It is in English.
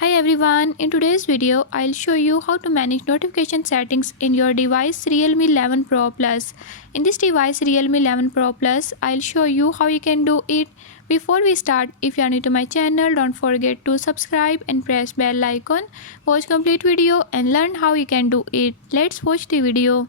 Hi everyone, in today's video I'll show you how to manage notification settings in your device Realme 11 Pro Plus. In this device Realme 11 Pro Plus, I'll show you how you can do it. Before we start, if you are new to my channel, don't forget to subscribe and press bell icon. Watch complete video and learn how you can do it. Let's watch the video.